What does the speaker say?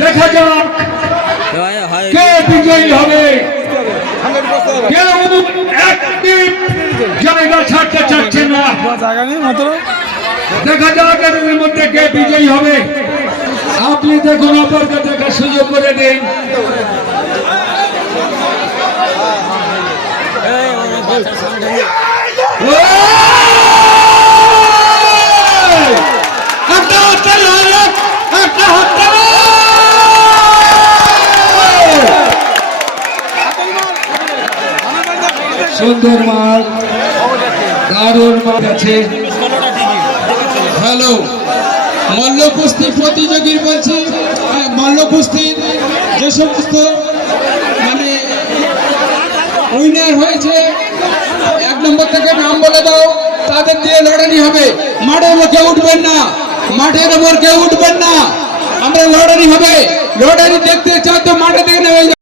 দেখা যাক কে বিজয়ী হবে কেউ একটি জায়গা ছাড়তে চাচ্ছে না জায়গা দেখা যাক এদের মধ্যে কে বিজয়ী হবে আপনি দেখুন অপরকে দেখার সুযোগ করে দিন একটা সুন্দর মাল দারুণ মাল আছে। হ্যালো মল্ল কুস্তি প্রতিযোগী বলছি হ্যাঁ, মল্ল কুস্তির যে সমস্ত মানে উইনার হয়েছে এক নম্বর থেকে নাম বলে দাও তাদের দিয়ে লড়ানি হবে। উপর কেউ উঠবেন না মাঠের উপর কেউ উঠবেন না। আমরা লড়ানি হবে। লড়ানি দেখতে চান